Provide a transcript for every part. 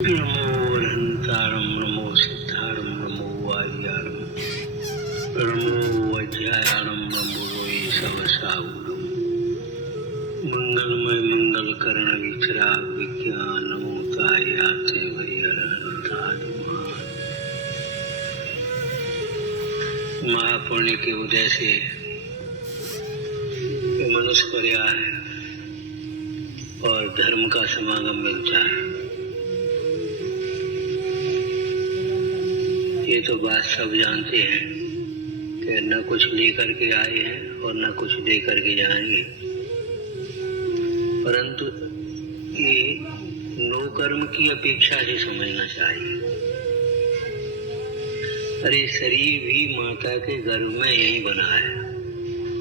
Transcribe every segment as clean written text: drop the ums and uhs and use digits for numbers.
नमो अनंतारं नमो सिद्धारं नमो वायुयारं नमो वज्रायारं नमो रोये सवसावुरं मंगलमय मंगलकर्ण विचराग विज्ञान नमो तायाते वैरहंतादि महापुण्य के उदय से मनुष्य पर्या है और धर्म का समागम मिलता है। ये तो बात सब जानते हैं कि न कुछ लेकर के आए हैं और न कुछ लेकर के जाएंगे, परंतु ये नो कर्म की अपेक्षा से समझना चाहिए। अरे शरीर भी माता के गर्भ में यही बना है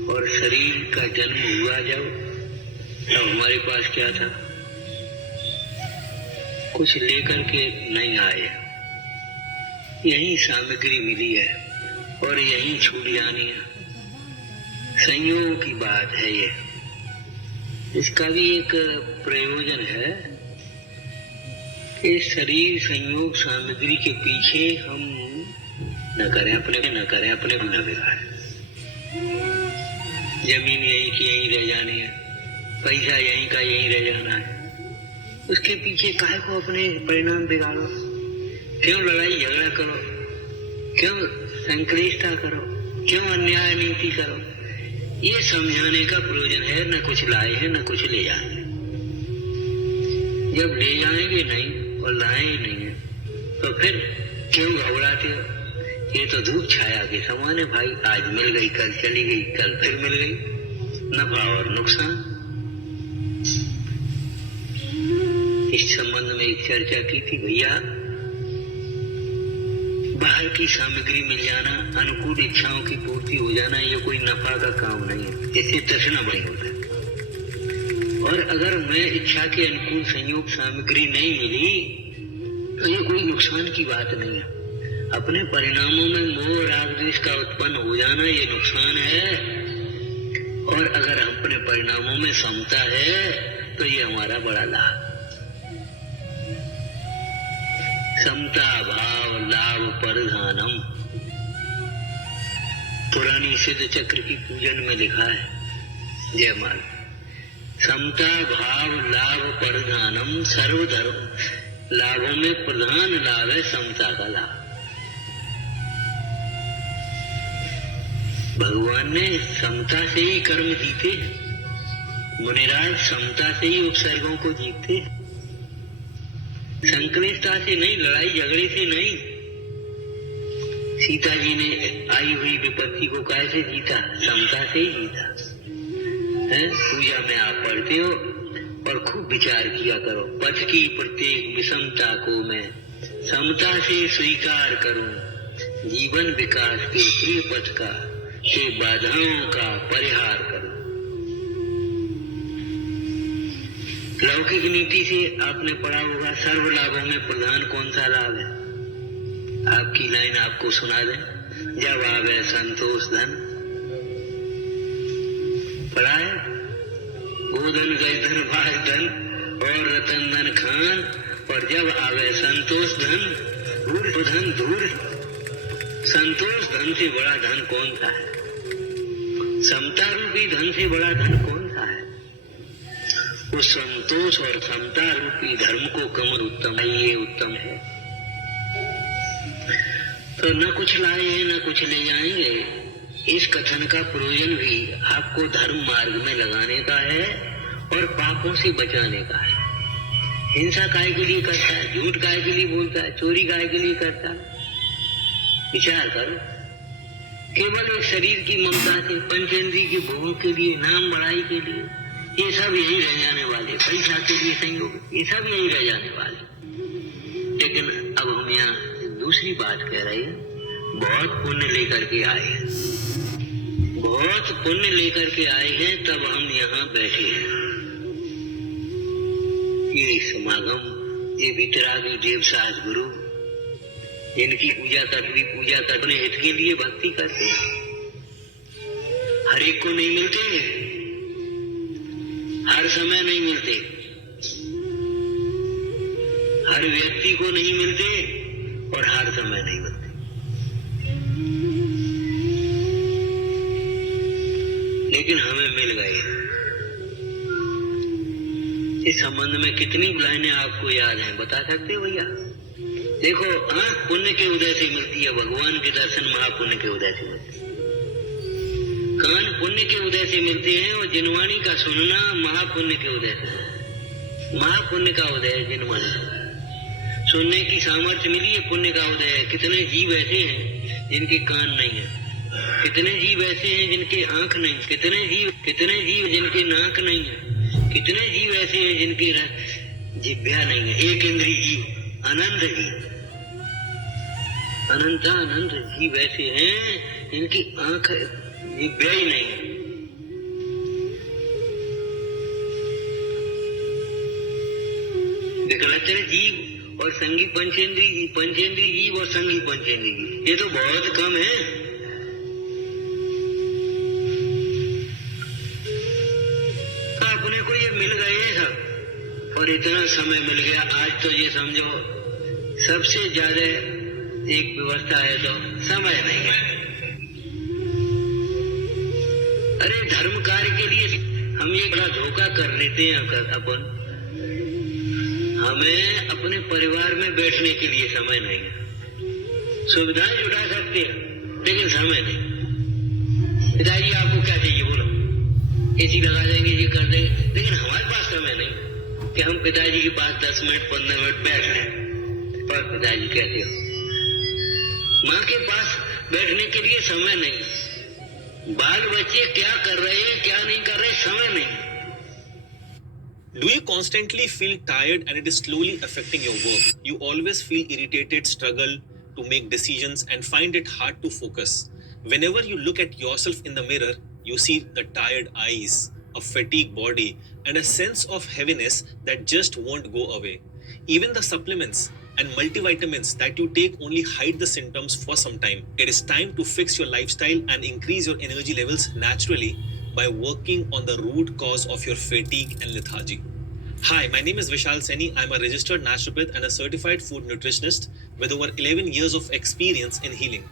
और शरीर का जन्म हुआ जब तब हमारे पास क्या था? कुछ लेकर के नहीं आए, यही सामग्री मिली है और यही छूट जानी है। संयोग की बात है ये। इसका भी एक प्रयोजन है कि शरीर संयोग सामग्री के पीछे हम न करें अपने न बिगाड़ें। जमीन यहीं की यहीं रह जानी है, पैसा यहीं का यहीं रह जाना है, उसके पीछे काहे को अपने परिणाम बिगाड़ो? क्यों लड़ाई झगड़ा करो? क्यों संक्लिष्टता करो? क्यों अन्याय नीति करो? ये समझाने का प्रयोजन है। न कुछ लाए हैं न कुछ ले जाएंगे। जब ले जाएंगे नहीं और लाए ही नहीं है तो फिर क्यों घबराते हो? ये तो धूप छाया के समान है भाई। आज मिल गई, कल चली गई, कल फिर मिल गई। नफा और नुकसान। इस संबंध में एक चर्चा की थी भैया। बाहर की सामग्री मिल जाना, अनुकूल इच्छाओं की पूर्ति हो जाना, ये कोई नफा का काम नहीं है। इससे तृष्णा बड़ी होता है। और अगर मैं इच्छा के अनुकूल संयोग सामग्री नहीं मिली तो ये कोई नुकसान की बात नहीं है। अपने परिणामों में मोह राग द्वेष का उत्पन्न हो जाना ये नुकसान है, और अगर अपने परिणामों में समता है तो ये हमारा बड़ा लाभ। समता भाव लाभ परधानम। पुरानी सिद्ध चक्र की पूजन में लिखा है जयमाल। समता भाव लाभ परधानम। सर्वधर्म लाभों में प्रधान लाभ है समता का लाभ। भगवान ने समता से ही कर्म जीते। मुनिराज समता से ही उपसर्गों को जीते, संक्लिष्टता से नहीं, लड़ाई झगड़े से नहीं। सीता जी ने आई हुई विपत्ति को कैसे जीता? समता से ही जीता है। पूजा में आप पढ़ते हो और खूब विचार किया करो। पथ की प्रत्येक विषमता को मैं समता से स्वीकार करूं, जीवन विकास के प्रिय पथ का के बाधाओं का परिहार करूं। लौकिक नीति से आपने पढ़ा होगा सर्व लाभों में प्रधान कौन सा लाभ है? आपकी लाइन आपको सुना दें। जब आवे संतोष धन, पढ़ा है? गोधन गजधन भाग धन और रतन धन खान, और जब आवे संतोष धन धूर धन धूर। संतोष धन से बड़ा धन कौन सा है? समता रूपी धन से बड़ा धन कौन सा है? उस संतोष और समता रूपी धर्म को कमल उत्तम है, ये उत्तम है। तो न कुछ लाए हैं न कुछ ले जाएंगे। इस कथन का प्रयोजन भी आपको धर्म मार्ग में लगाने का है और पापों से बचाने का है। हिंसा काय के लिए करता है? झूठ काय के लिए बोलता है? चोरी काय के लिए करता है? विचार करो। केवल एक शरीर की ममता से, पंचेंद्रिय के भोगों के लिए, नाम बढ़ाई के लिए, ये सब यही रह जाने वाले। पैसा के लिए संयोग, ये सब यही रह जाने वाले। लेकिन अब हम यहाँ दूसरी बात कह रहे हैं। बहुत पुण्य लेकर के आए हैं, बहुत पुण्य लेकर के आए हैं, तब हम यहाँ बैठे हैं। ये समागम, ये वितरागी देव सास गुरु, इनकी पूजा करने हित के लिए भक्ति करते हैं। हर एक को नहीं मिलते, हर समय नहीं मिलते। हर व्यक्ति को नहीं मिलते और हर समय नहीं मिलते। लेकिन हमें मिल गए। इस संबंध में कितनी लाइनें आपको याद हैं, बता सकते हो भैया? देखो, आंख पुण्य के उदय से मिलती है, भगवान के दर्शन महापुण्य के उदय से मिलते हैं। कान पुण्य के उदय से मिलते हैं और जिनवाणी का सुनना महापुण्य के उदय से। महापुण्य का उदय है जिनवाणी से। सुनने की सामर्थ्य मिली है, पुण्य का उदय है। कितने जीव ऐसे हैं जिनके कान नहीं है, कितने जीव ऐसे हैं जिनके आंख नहीं, कितने जीव जिनके नाक नहीं है, कितने जीव ऐसे हैं जिनकी जिह्वा नहीं है। एक इंद्रिय जीव, अनंत जीव, अनंत जीव ऐसे हैं जिनकी आंख जिह्वा ही नहीं है। विकलचर जीव और संगी पंचेंद्रीय जीव और संगी पंचेंद्रीय जीव, ये तो बहुत कम है। अपने को ये मिल गए सब, और इतना समय मिल गया। आज तो ये समझो सबसे ज्यादा एक व्यवस्था है तो समय नहीं है। अरे धर्म कार्य के लिए हम ये बड़ा धोखा कर लेते हैं अपन। हमें अपने परिवार में बैठने के लिए समय नहीं है। सुविधाएं जुटा सकते हैं लेकिन समय नहीं। पिताजी आपको क्या चाहिए बोलो, एसी लगा देंगे, ये कर देंगे, लेकिन हमारे पास समय नहीं कि हम पिताजी के पास 10 मिनट 15 मिनट बैठ लें। पर पिताजी कहते हो, माँ के पास बैठने के लिए समय नहीं। बाल बच्चे क्या कर रहे हैं क्या नहीं कर रहे, समय नहीं। Do you constantly feel tired and it is slowly affecting your work? You always feel irritated, struggle to make decisions and find it hard to focus. Whenever you look at yourself in the mirror, you see the tired eyes, a fatigued body, and a sense of heaviness that just won't go away. Even the supplements and multivitamins that you take only hide the symptoms for some time. It is time to fix your lifestyle and increase your energy levels naturally by working on the root cause of your fatigue and lethargy. Hi, my name is Vishal Seni. I'm a registered naturopath and a certified food nutritionist with over 11 years of experience in healing.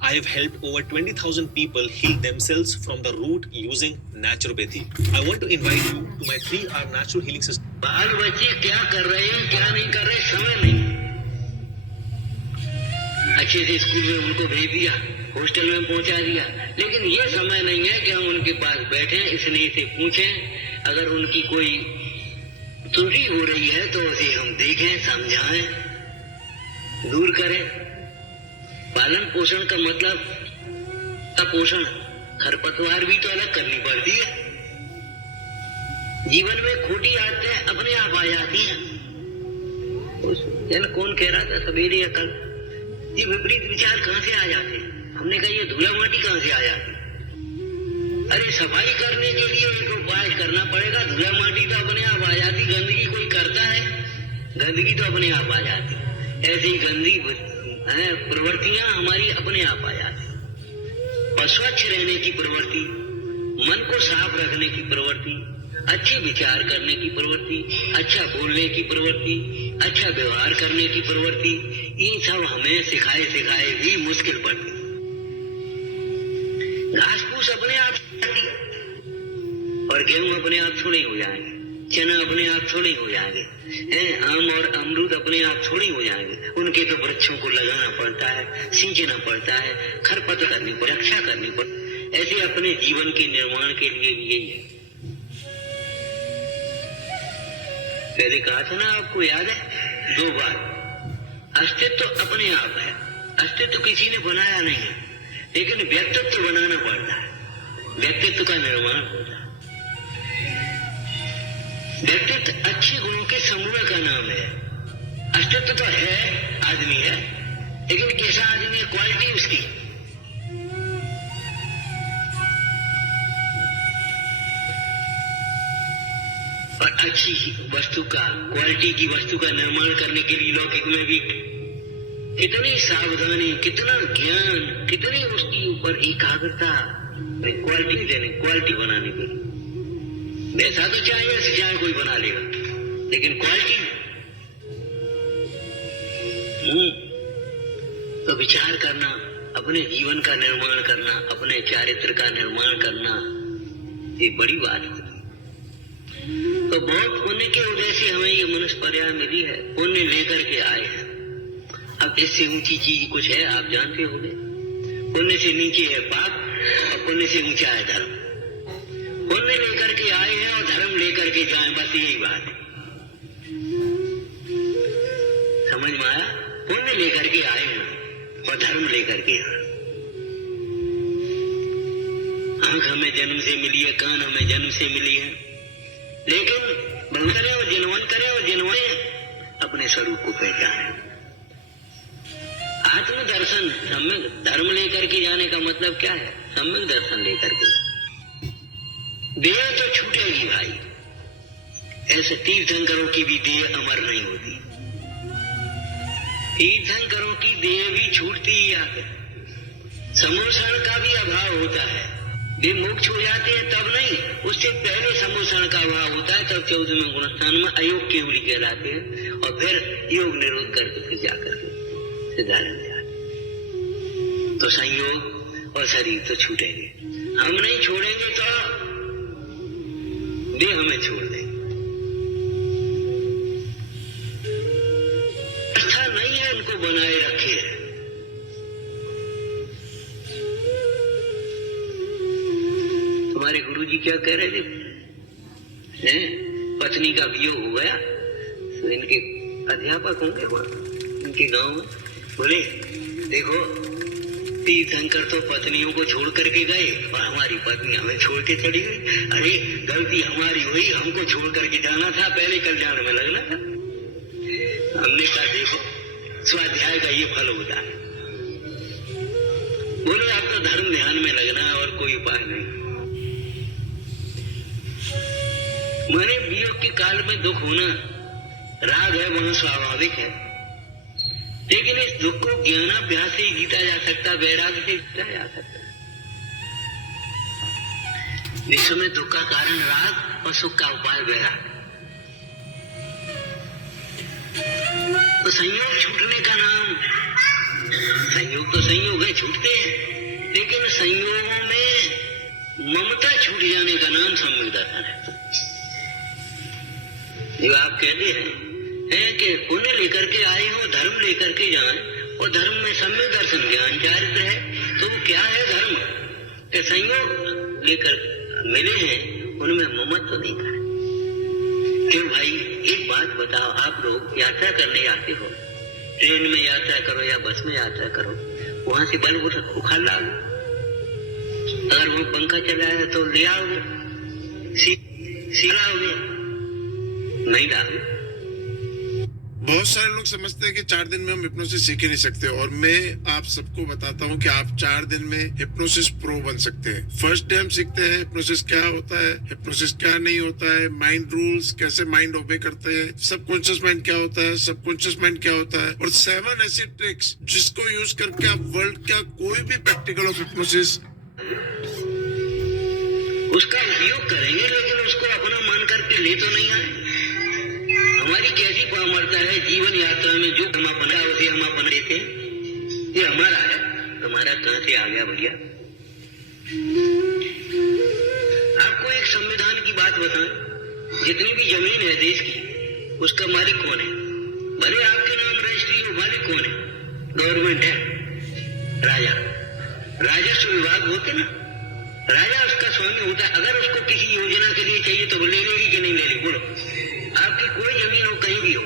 I have helped over 20,000 people heal themselves from the root using naturopathy. I want to invite you to my 3-hour natural healing system. बाल बच्चे क्या कर रहे हैं क्या नहीं कर रहे, समय नहीं। अच्छे से स्कूल में उनको भेज दिया, हॉस्टल में पहुंचा दिया, लेकिन ये समय नहीं है कि हम उनके पास बैठें, स्नेह से पूछें। अगर उनकी कोई त्रुटि हो रही है तो उसे हम देखें, समझाएं, दूर करें। पालन पोषण का मतलब का पोषण, खरपतवार भी तो अलग करनी पड़ती है। जीवन में खोटी आदतें अपने आप आ जाती हैं। उस दिन कौन कह रहा था सवेरे या कल, ये विपरीत विचार कहां से आ जाते हैं? हमने कहा ये धूला माटी कहां से आ जाती? अरे सफाई करने के लिए एक उपाय करना पड़ेगा। धूला माटी तो अपने आप आ जाती, गंदगी कोई करता है, गंदगी तो अपने आप आ जाती। ऐसी गंदी प्रवृत्तियां हमारी अपने आप आ जाती। और स्वच्छ रहने की प्रवृत्ति, मन को साफ रखने की प्रवृत्ति, अच्छे विचार करने की प्रवृत्ति, अच्छा बोलने की प्रवृत्ति, अच्छा व्यवहार करने की प्रवृत्ति, ये सब हमें सिखाए सिखाए भी मुश्किल पड़ती। घास फूस अपने आप आती है और गेहूं अपने आप थोड़ी हो जाएंगे, चना अपने आप थोड़ी हो जाएंगे, आम और अमरूद अपने आप थोड़ी हो जाएंगे। उनके तो वृक्षों को लगाना पड़ता है, सिंचना पड़ता है, खरपतवार करनी पड़ती, रक्षा करनी पड़ती। ऐसे अपने जीवन के निर्माण के लिए भी यही है। पहले कहा था ना, आपको याद है 2 बार, अस्तित्व अपने आप है। अस्तित्व किसी ने बनाया नहीं है, लेकिन व्यक्तित्व बनाना पड़ता है, व्यक्तित्व का निर्माण होता है। व्यक्तित्व अच्छे गुणों के समूह का नाम है। अस्तित्व तो है, आदमी है, लेकिन कैसा आदमी है, क्वालिटी उसकी। और अच्छी वस्तु का, क्वालिटी की वस्तु का निर्माण करने के लिए लौकिक में भी कितनी सावधानी, कितना ज्ञान, कितनी उसकी ऊपर एकाग्रता, क्वालिटी देने, क्वालिटी बनाने के लिए। वैसा तो चाहे कोई बना लेगा, लेकिन क्वालिटी तो विचार करना, अपने जीवन का निर्माण करना, अपने चारित्र का निर्माण करना, ये बड़ी बात है। तो बहुत पुण्य के उदय से हमें ये मनुष्य पर्याय मिली है, पुण्य लेकर के आए हैं। अब इससे ऊंची चीज कुछ है आप जानते होंगे। पुण्य से नीचे है पाप और पुण्य से ऊंचा है धर्म। पुण्य लेकर के आए हैं और धर्म लेकर के जाएं, बस यही बात है। समझ में आया? पुण्य लेकर के आए हैं और धर्म लेकर के आए। आंख हमें जन्म से मिली है, कान हमें जन्म से मिली है, लेकिन भन करे और जिनवन करे और जिनवाए अपने स्वरूप को पहचाने। आत्मदर्शन, सम्यक धर्म लेकर के जाने का मतलब क्या है? सम्यक दर्शन लेकर के। देह तो छूटेगी भाई, ऐसे तीर्थंकरों की भी देह अमर नहीं होती। तीर्थंकरों की देह भी छूटती ही आकर, समोषण का भी अभाव होता है। वे मोक्ष हो जाते हैं तब नहीं, उससे पहले समोषण का अभाव होता है। तब 14वें गुणस्थान में अयोग केवली कहलाते हैं और फिर योग निरोध करके फिर जाकर के सिद्धार्थ जाते। तो संयोग और शरीर तो छूटेंगे, हम नहीं छोड़ेंगे तो वे हमें छोड़ देंगे। अच्छा नहीं है उनको बनाए रखे है। तुम्हारे गुरुजी क्या कह रहे थे? पत्नी का वियोग हो गया तो इनके अध्यापक होंगे वहां इनके गांव में, बोले देखो तीर्थंकर तो पत्नियों को छोड़ करके गए और हमारी पत्नी हमें छोड़ के चली गई। अरे गलती हमारी हुई, हमको छोड़ करके जाना था, पहले कल्याण में लगना था। हमने कहा देखो स्वाध्याय का ये फल होता है। बोले अब तो धर्म ध्यान में लगना है और कोई उपाय नहीं। मैंने वियोग के काल में दुख होना राग है, वहां स्वाभाविक है, लेकिन इस दुख को ज्ञानाभ्यास से जीता जा सकता, वैराग्य से जीता जा सकता। विश्व में दुख का कारण राग और सुख का उपाय वैराग्य। तो संयोग छूटने का नाम, संयोग तो संयोग है, छूटते हैं, लेकिन संयोगों में ममता छूट जाने का नाम सम्यक दर्शन है। जो आप कहते हैं कि पुण्य लेकर के आए हो, धर्म लेकर के जाएं, और धर्म में सम्यक दर्शन ज्ञान चारित्र है, तो वो क्या है धर्म? कि संयोग लेकर मिले हैं उनमें ममत्व नहीं करें। क्यों भाई एक बात बताओ, आप लोग यात्रा करने आते हो, ट्रेन में यात्रा करो या बस में यात्रा करो, वहां से बल उखाड़ लाओगे? अगर वहां पंखा चला है तो ले आओगे, सिलाओगे? नहीं लाओगे। बहुत सारे लोग समझते हैं कि 4 दिन में हम हिप्नोसिस सीख ही नहीं सकते, और मैं आप सबको बताता हूं कि आप 4 दिन में हिप्नोसिस प्रो बन सकते हैं। फर्स्ट डे हम सीखते हैं हिप्नोसिस क्या होता है, हिप्नोसिस क्या नहीं होता है, माइंड रूल्स, कैसे माइंड ओबे करते हैं, सबकॉन्शियस माइंड क्या होता है, सबकॉन्शियस माइंड क्या होता है, और 7 ऐसी ट्रिक्स जिसको यूज करके आप वर्ल्ड का कोई भी प्रैक्टिकल ऑफ हिप्नोसिस उसका उपयोग करेंगे, लेकिन उसको अपना मान करके ले तो नहीं आए। हमारी कैसी पामरता है जीवन यात्रा में, जो हम अपना उसे हम अपना देते हैं। ये हमारा है, तुम्हारा कहां से आ गया भैया? आपको एक संविधान की बात बताएं, जितनी भी जमीन है देश की, उसका मालिक कौन है? भले आपके नाम रजिस्ट्री हो, मालिक कौन है? गवर्नमेंट है, राजा। राजस्व विभाग होते ना, राजा उसका स्वामी होता है। अगर उसको किसी योजना के लिए चाहिए तो वो ले लेगी कि नहीं ले लेगी? बोलो, आपकी कोई जमीन हो, कहीं भी हो,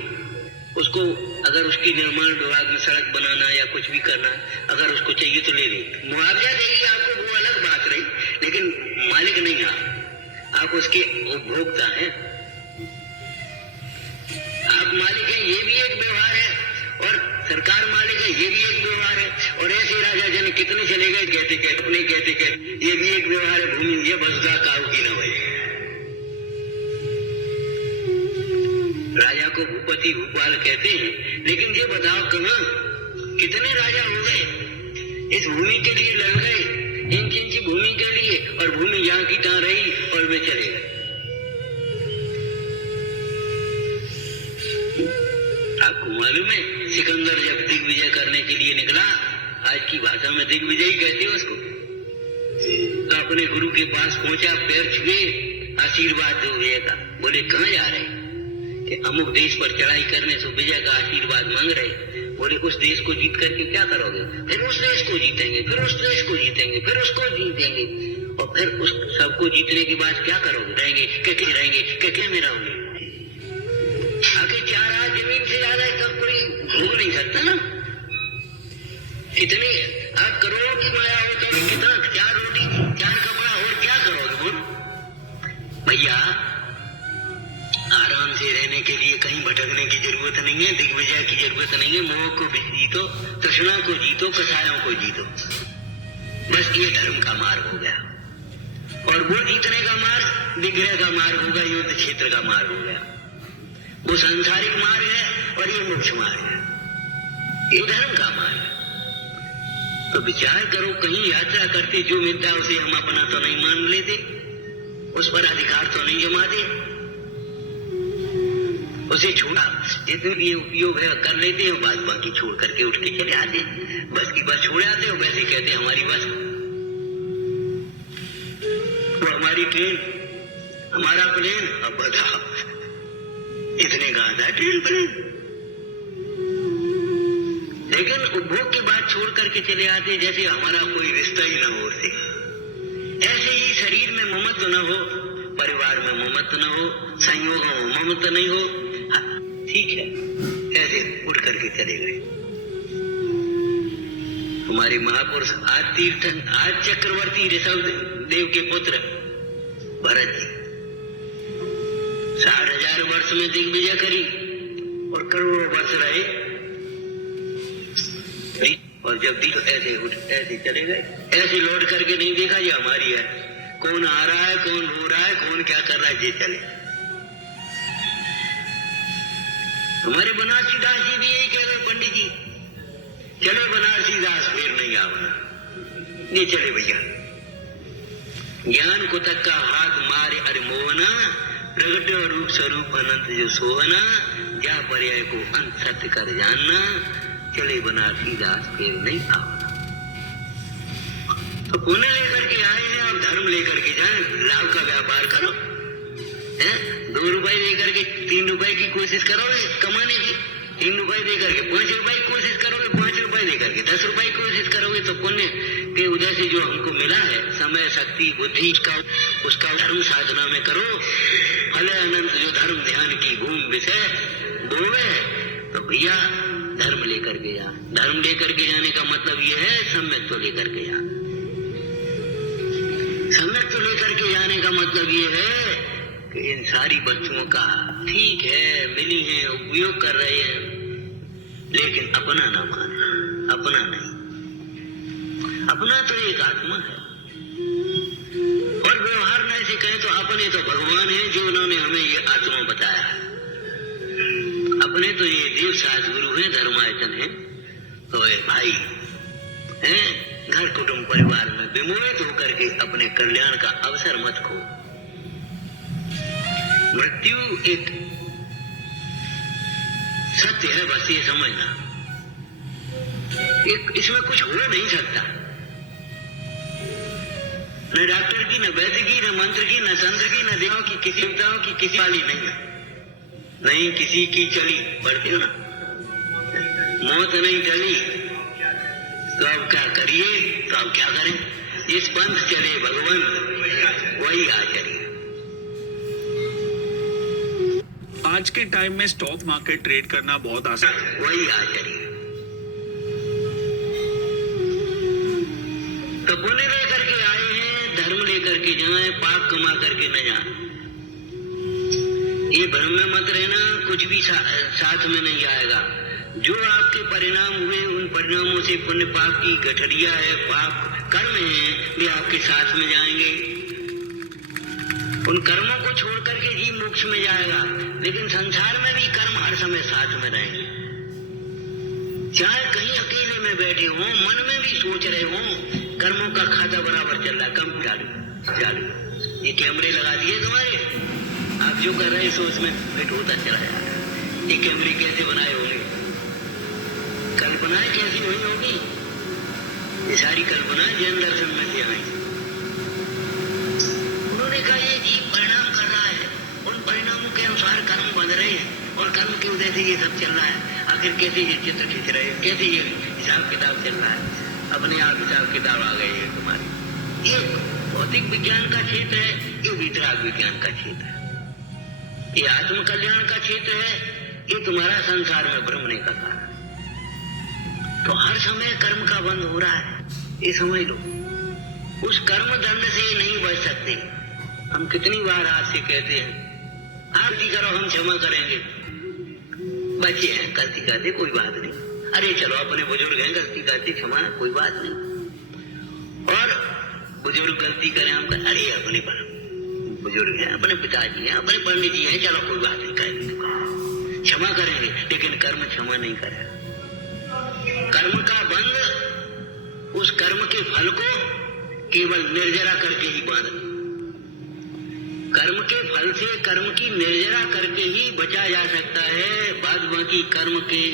उसको अगर उसकी निर्माण विभाग में सड़क बनाना या कुछ भी करना, अगर उसको चाहिए तो ले लेगी। मुआवजा देगी आपको, वो अलग बात रही, लेकिन मालिक नहीं आप उसके उपभोक्ता हैं। आप मालिक हैं, ये भी एक व्यवहार है, और सरकार मालिक है, ये भी एक व्यवहार है। और ऐसे राजा जन कितने चले गए कहते कहते अपने कहते कहते, ये भी एक व्यवहार है। भूमि ये बसदा काऊ की न भाई। राजा को भूपति भूपाल कहते हैं, लेकिन ये बताओ कहाँ कितने राजा हो गए इस भूमि के लिए लड़ गए, इंच इंच भूमि के लिए, और भूमि यहाँ की तहाँ रही और वे चले गए। आपको मालूम है सिकंदर जब दिग्विजय करने के लिए निकला, आज की भाषा में दिग्विजय ही कहते हो उसको, तो अपने गुरु के पास पहुंचा, पैर छुए, आशीर्वाद दो विजय का। बोले कहाँ जा रहे? कि अमुक देश पर चढ़ाई करने से विजय का आशीर्वाद मांग रहे। बोले उस देश को जीत करके क्या करोगे? फिर उस देश को जीतेंगे, फिर उस देश को जीतेंगे, फिर उसको जीतेंगे, और फिर उस सबको जीतने के बाद क्या करोगे? रहेंगे क्या में रहोगे? आगे 4 हाथ जमीन से ज्यादा सब कोई भोग नहीं सकता ना। कितने आप करोड़ों की माया हो तो कितना 4 रोटी 4 कपड़ा और क्या करोगे? बोल भैया, आराम से रहने के लिए कहीं भटकने की जरूरत नहीं है, दिग्विजय की जरूरत नहीं है। मोह को भी जीतो, तृष्णा को जीतो, कसायों को जीतो, बस ये धर्म का मार्ग हो गया। और वो जीतने का मार्ग विग्रह का मार्ग होगा, युद्ध क्षेत्र का मार्ग हो गया। वो सांसारिक मार्ग है और ये मोक्ष मार्ग है, ये धर्म का मार्ग है। तो विचार करो, कहीं यात्रा करते जो मिलता है उसे हम अपना तो नहीं मान लेते, उस पर अधिकार तो नहीं जमाते, उसे छोड़ा जितने लिए उपयोग है कर लेते हो, बाद बाकी छोड़ करके उठ के चले आते, बस की बस छोड़ आते हो। वैसे कहते हमारी बस, वो हमारी ट्रेन, हमारा प्लेन, अब बताओ इतने का आता है ट्रेन प्लेन। लेकिन उपभोग की बात छोड़ करके चले आते जैसे हमारा कोई रिश्ता ही ना हो उससे। ऐसे ही शरीर में ममत्व न हो, परिवार में ममत्व न हो, संयोगों में ममत्व नहीं हो, ठीक है, ऐसे उठ करके चले गए। हमारे महापुरुष आज चक्रवर्ती ऋषभ देव के पुत्र भरत जी 60,000 वर्ष में दिग्विजय करी और करोड़ों वर्ष रहे, और जब दी तो ऐसे चले गए। ऐसे लौट करके नहीं देखा ये हमारी है, कौन आ रहा है, कौन रो रहा है, कौन क्या कर रहा है, ये चले। हमारे बनारसी दास जी भी यही कह रहे, पंडित जी चलो बनारसी दास फिर नहीं आवना, ये चले भैया। ज्ञान को तक का हाथ मारे अरे मोहना, प्रगट रूप स्वरूप अनंत जो सोहना, जा पर्याय को अंत सत्य कर जानना, चले बनारसी दास फिर नहीं आवना। तो पुण्य लेकर के आए हैं, अब धर्म लेकर के जाए, लाभ का व्यापार करो, हैं? 2 रुपए देकर के 3 रुपए की कोशिश करोगे कमाने की, 3 रुपए देकर के 5 रुपए की कोशिश करोगे, 5 रुपए देकर के 10 रुपए की कोशिश करोगे, तो पुण्य के उदय से जो हमको मिला है समय, शक्ति, बुद्धि का, उसका धर्म साधना में करो। फल अनंत जो धर्म ध्यान की भूमि विषय बोवे, तो भैया धर्म लेकर के जा। धर्म लेकर के जाने का मतलब ये है सम्यक तो लेकर के जा। सम्यक तो लेकर के जाने का मतलब ये है कि इन सारी वस्तुओं का ठीक है, मिली है, उपयोग कर रहे हैं, लेकिन अपना ना माने, अपना नहीं। अपना तो एक आत्मा है, और व्यवहार में ऐसे कहें तो अपने तो भगवान है जो उन्होंने हमें ये आत्मा बताया है। अपने तो ये देव सास गुरु है, धर्मायतन है, तो ये भाई हैं, घर कुटुंब परिवार में विमोहित होकर के अपने कल्याण का अवसर मत खो। मृत्यु एक सत्य है, बस ये समझना, इसमें कुछ हो नहीं सकता। न डॉक्टर की, न वैद्य की, न मंत्र की, न तंत्र की, न देवों की, किसी देवताओं की किसी वाली नहीं है, नहीं किसी की चली। बढ़ते हो ना, मौत नहीं टली तो अब क्या करिए, तो अब क्या करें? इस पंथ चले भगवान वही आचरिए। आज के टाइम में स्टॉक मार्केट ट्रेड करना बहुत आसान है, वही आचरिए। तो पुण्य लेकर के आए हैं, धर्म लेकर के जाए, पाप कमा करके न जाए। ये भ्रम में मत रहना, कुछ भी साथ में नहीं आएगा। जो आपके परिणाम हुए, उन परिणामों से पुण्य पाप की गठरिया है, पाप कर्म है, वे आपके साथ में जाएंगे। उन कर्मों को छोड़ करके जीव मोक्ष में जाएगा, लेकिन संसार में भी कर्म हर समय साथ में रहेंगे। चाहे कहीं अकेले में बैठे हो, मन में भी सोच रहे हो, कर्मों का खाता बराबर चल रहा है, कम चालू। ये कैमरे लगा दिए तुम्हारे, आप जो कर रहे हैं सो उसमें फिट होता चला जा रहा है। ये कैमरे कैसे बनाए होंगे? कल्पनाएं कैसी हुई होगी? ये सारी कल्पनाएं जैन दर्शन में से आई। उन्होंने कहा ये जीव परिणाम कर रहा है, उन परिणामों के अनुसार कर्म बन रहे हैं और कर्म की वजह से ये सब चल रहा है। आखिर कैसे ये चित्र खींच रहे हैं, कैसे ये हिसाब किताब चल रहा है? अपने आप हिसाब किताब आ गए है तुम्हारे। ये भौतिक विज्ञान का क्षेत्र है, ये वितराग विज्ञान का क्षेत्र है, ये आत्म कल्याण का क्षेत्र है, ये तुम्हारा संसार में भ्रमने का कारण। तो हर समय कर्म का बंध हो रहा है, ये समझ लो। उस कर्म दंड से नहीं बच सकते। हम कितनी बार आपसे कहते हैं आप भी करो, हम क्षमा करेंगे। बच्चे हैं, गलती करते, कोई बात नहीं। अरे चलो अपने बुजुर्ग हैं, गलती करते, क्षमा, कोई बात नहीं। और बुजुर्ग गलती करें, हम कहें अरे अपने पर बुजुर्ग हैं, अपने पिताजी हैं, अपने पंडित जी हैं, चलो कोई बात नहीं, करेंगे क्षमा करेंगे। लेकिन कर्म क्षमा नहीं करेगा। कर्म का बंध उस कर्म के फल को केवल निर्जरा करके ही बांध, कर्म के फल से कर्म की निर्जरा करके ही बचा जा सकता है। बाद बाकी कर्म के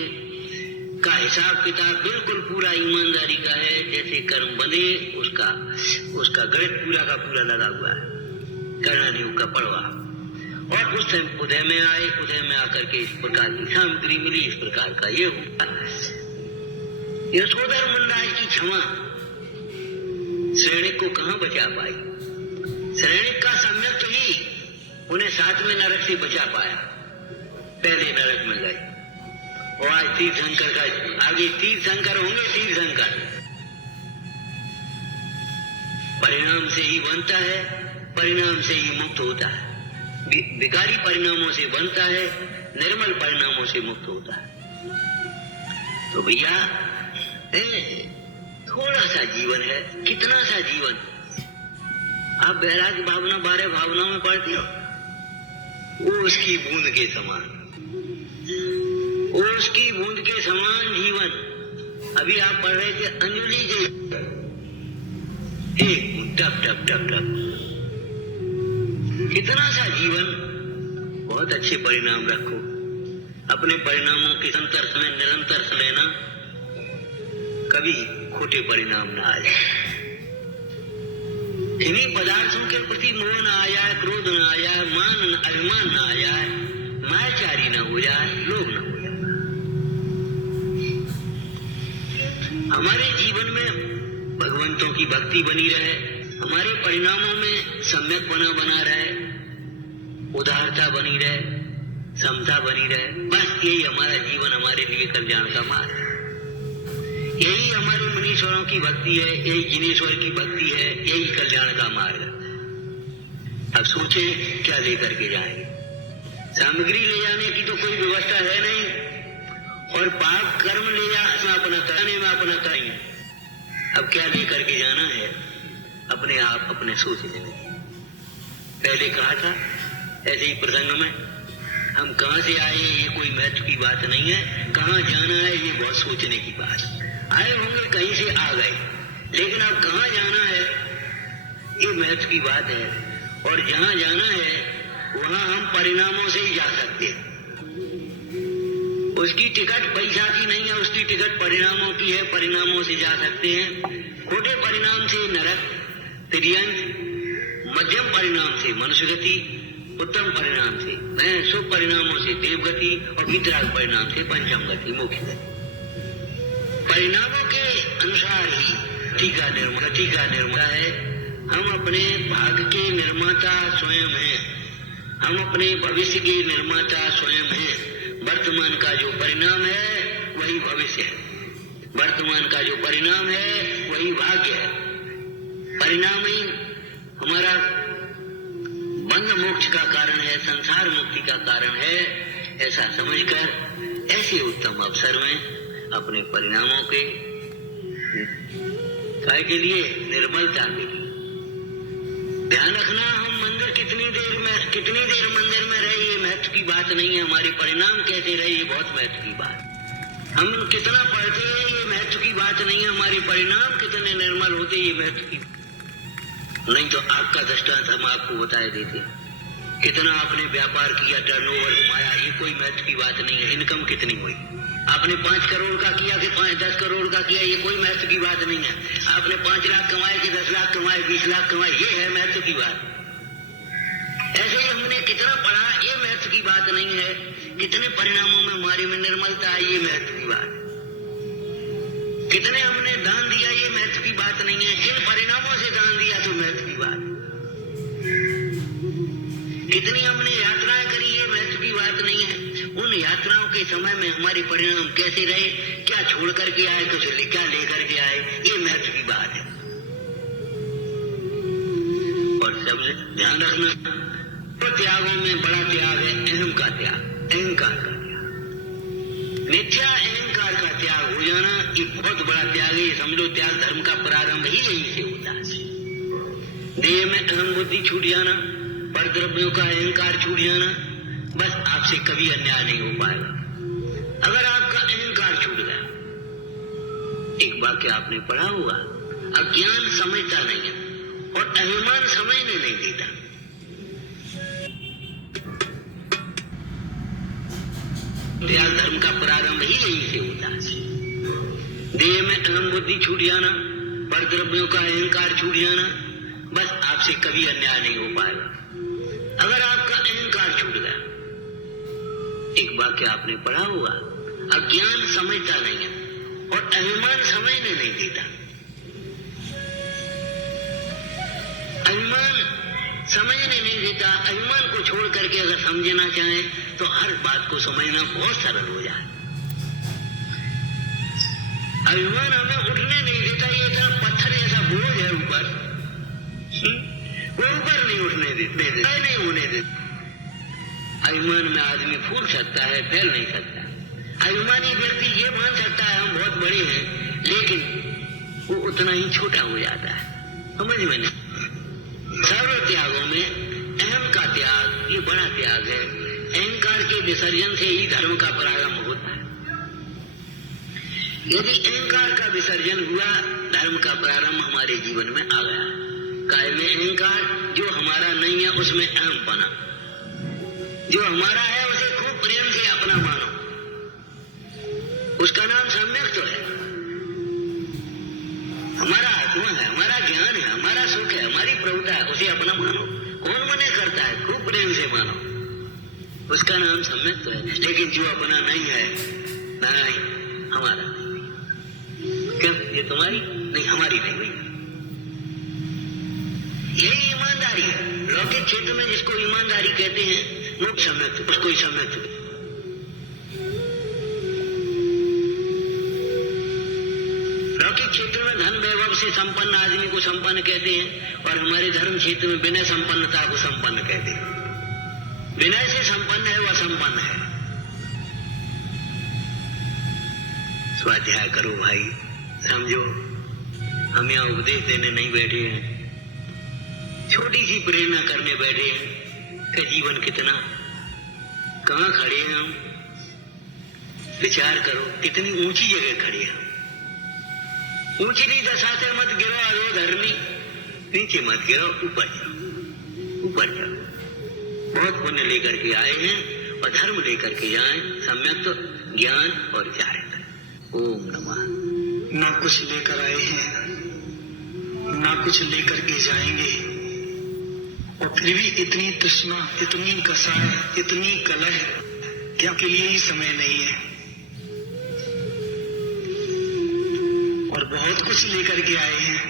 का हिसाब किताब बिल्कुल पूरा ईमानदारी का है। जैसे कर्म बने उसका गणित पूरा का पूरा लगा हुआ है, करना नहीं का पड़वा। और उस टाइम उदय में आए, उदय में आकर के इस प्रकार की सामग्री मिली, इस प्रकार का ये हुआ। यशोधर मुंडाज की क्षमा श्रेणिक को कहां बचा पाई? श्रेणिक का सम्यक तो ही उन्हें 7वें नरक से बचा पाया। पहले नरक में गए और आज तीर्थंकर का, आगे तीर्थंकर होंगे। तीर्थंकर परिणाम से ही बनता है, परिणाम से ही मुक्त होता है। विकारी परिणामों से बनता है, निर्मल परिणामों से मुक्त होता है। तो भैया थोड़ा सा जीवन है, कितना सा जीवन। आप वैराग्य भावना 12 भावनाओं में पढ़ते हो, वो उसकी बूंद के समान, वो उसकी बूंद के समान जीवन। अभी आप पढ़ रहे थे अंजलि जी, एक टप टप टप टप, कितना सा जीवन। बहुत अच्छे परिणाम रखो, अपने परिणामों के संतर्ष में निरंतर लेना, कभी खोटे परिणाम ना आ जाए। इन्हीं पदार्थों के प्रति मोह न आ जाए, क्रोध न आ जाए, मान अभिमान न आ जाए, मायाचारी न हो जाए, लोभ न हो जाए। हमारे जीवन में भगवंतों की भक्ति बनी रहे, हमारे परिणामों में सम्यकपना बना रहे, उदारता बनी रहे, समता बनी रहे। बस यही हमारा जीवन, हमारे लिए कल्याण का मार्ग है। यही हमारे मुनीश्वरों की भक्ति है, यही जिनेश्वर की भक्ति है, यही कल्याण का मार्ग है। अब सोचें क्या लेकर के जाएंगे? सामग्री ले जाने की तो कोई व्यवस्था है नहीं, और पाप कर्म ले जाना अपना करने में अपना करेंगे। अब क्या लेकर के जाना है? अपने आप अपने सोच लेने। पहले कहा था ऐसे ही प्रसंग में, हम कहां से आए ये कोई महत्व की बात नहीं है, कहां जाना है ये बहुत सोचने की बात है। आए होंगे कहीं से आ गए, लेकिन अब कहां जाना है ये महत्व की बात है। और जहां जाना है वहां हम परिणामों से ही जा सकते हैं। उसकी टिकट पैसा की नहीं है, उसकी टिकट परिणामों की है, परिणामों से जा सकते हैं। खोटे परिणाम से नरक, तिर्यंक, मध्यम परिणाम से मनुष्यगति, उत्तम परिणाम से शुभ परिणामों से देवगति, और वितराग परिणाम से पंचम गति, मोक्ष गति। परिणामों के अनुसार ही टीका निर्माता है। हम अपने भाग्य के निर्माता स्वयं हैं, हम अपने भविष्य के निर्माता स्वयं हैं। वर्तमान का जो परिणाम है वही भविष्य है, वर्तमान का जो परिणाम है वही भाग्य है। परिणाम ही हमारा बंध मोक्ष का कारण है, संसार मुक्ति का कारण है। ऐसा समझकर ऐसे उत्तम अवसर में अपने परिणामों के काय के लिए, निर्मलता के लिए ध्यान रखना। हम मंदिर कितनी देर मंदिर में रहे ये महत्व की बात नहीं है, हमारे परिणाम कैसे रहे ये बहुत महत्व की बात। हम कितना पढ़ते हैं ये महत्व की बात नहीं है, हमारे परिणाम कितने निर्मल होते ये महत्व की। नहीं तो आपका दृष्टांत हम आपको बताए देते, कितना आपने व्यापार किया, टर्नओवर घुमाया, ये कोई महत्व की बात नहीं है। इनकम कितनी हुई, आपने 5 करोड़ का किया कि 5 का किया, ये कोई महत्व की बात नहीं है। आपने 5 लाख कमाए कि 10 लाख कमाए, 20 लाख कमाए, ये है महत्व की बात। ऐसे ही हमने कितना पढ़ा, ये महत्व की बात नहीं है। कितने परिणामों में हमारे में निर्मलता है, ये महत्व की बात। कितने हमने दान दिया, ये महत्व की बात नहीं है। किन परिणामों से दान दिया, तो महत्व की बात। कितनी हमने यात्राएं करी, ये महत्व की बात नहीं है। उन यात्राओं के समय में हमारे परिणाम कैसे रहे, क्या छोड़ करके आए, क्या लेकर के आए, ये महत्व की बात है। और सबसे ध्यान रखना, तो त्यागों में बड़ा त्याग है अहम का त्याग, अहंकार का त्याग। मिथ्या अहंकार का त्याग हो जाना, ये बहुत बड़ा त्याग है। ये समझो त्याग धर्म का प्रारंभ ही यही से होता है। देह में अहम बुद्धि छूट जाना, पर द्रव्यों का अहंकार छूट जाना, बस आपसे कभी अन्याय नहीं हो पाएगा। अगर आपका अहंकार छूट गया, एक वाक्य आपने पढ़ा होगा, अज्ञान समझता नहीं है और अभिमान समझने नहीं देता। त्याग धर्म का प्रारंभ ही यही से होता है। देह में अहम बुद्धि छूट जाना, पर द्रव्यों का अहंकार छूट जाना, बस आपसे कभी अन्याय नहीं हो पाएगा। अगर आपका अहंकार छूट गया, एक वाक्य आपने पढ़ा होगा, अज्ञान समझता नहीं है और अभिमान समझने नहीं देता। अभिमान समझने नहीं देता। अभिमान को छोड़ करके अगर समझना चाहे तो हर बात को समझना बहुत सरल हो जाए। अभिमान हमें उठने नहीं देता। ये इतना पत्थर जैसा बोझ है ऊपर, वो ऊपर नहीं उठने देते, नहीं होने देते। अभिमान में आदमी फूल सकता है, फैल नहीं सकता। अभिमानी व्यक्ति ये मान सकता है हम बहुत बड़े हैं, लेकिन वो उतना ही छोटा हो जाता है। समझ में नहीं। सर्व त्यागों में अहम का त्याग ये बड़ा त्याग है। अहंकार के विसर्जन से ही धर्म का प्रारंभ होता है। यदि अहंकार का विसर्जन हुआ, धर्म का प्रारंभ हमारे जीवन में आ गया। काय में अहंकार, जो हमारा नहीं है उसमें अहम बना, जो हमारा है उसे खूब प्रेम से अपना मानो, उसका नाम सम्यक तो है। हमारा आत्मा है, हमारा ज्ञान है, हमारा सुख है, हमारी प्रभुता है, उसे अपना मानो। कौन मने करता है? खूब प्रेम से मानो, उसका नाम सम्यक तो है। लेकिन जो अपना नहीं है, नहीं हमारा नहीं, क्यों? ये तुम्हारी नहीं, हमारी नहीं भैया। यही ईमानदारी है। लौकिक क्षेत्र में जिसको ईमानदारी कहते हैं, मुक्त सम्यक, उसको ही सम्यक। लौकिक क्षेत्र में धन वैभव से संपन्न आदमी को संपन्न कहते हैं, और हमारे धर्म क्षेत्र में विनय संपन्नता को संपन्न कहते हैं। विनय से संपन्न है वह संपन्न है। स्वाध्याय करो भाई, समझो। हम यहाँ उपदेश देने नहीं बैठे हैं, छोटी सी प्रेरणा करने बैठे हैं कि जीवन कितना, कहाँ खड़े हैं हम। विचार करो, कितनी ऊंची जगह खड़े हैं। ऊंची नहीं दशा से मत गिरो अधो धर्मी, नीचे मत गिरो, ऊपर जाओ, ऊपर जाओ। बहुत पुण्य लेकर के आए हैं और धर्म लेकर के जाएं, सम्यक तो ज्ञान और चारित्र। ओम नमः। ना कुछ लेकर आए हैं, ना कुछ लेकर के जाएंगे, और फिर भी इतनी तृष्णा, इतनी कसाय, इतनी कलह, क्या के लिए ही समय नहीं है। और बहुत कुछ लेकर के आए हैं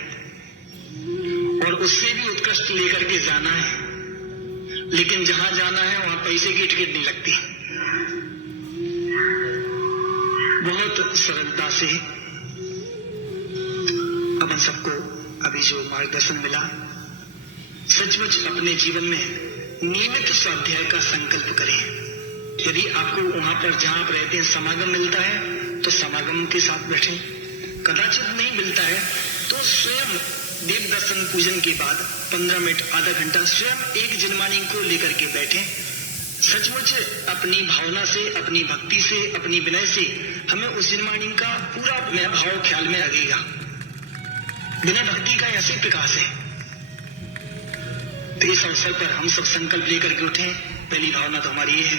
और उससे भी उत्कृष्ट लेकर के जाना है, लेकिन जहां जाना है वहां पैसे की टिकट नहीं लगती। बहुत सरलता से अपन सबको अभी जो मार्गदर्शन मिला, सचमुच अपने जीवन में नियमित स्वाध्याय का संकल्प करें। यदि आपको वहां पर जहां आप रहते हैं समागम मिलता है तो समागम के साथ बैठें, कदाचित नहीं मिलता है तो स्वयं देव दर्शन पूजन के बाद 15 मिनट आधा घंटा स्वयं एक जिनमानी को लेकर के बैठें। सचमुच अपनी भावना से, अपनी भक्ति से, अपनी विनय से हमें उस जिनमानी का पूरा भाव ख्याल में लगेगा। बिना भक्ति का ऐसे प्रकाश है। तो इस अवसर पर हम सब संकल्प लेकर के उठें। पहली भावना तो हमारी ये है।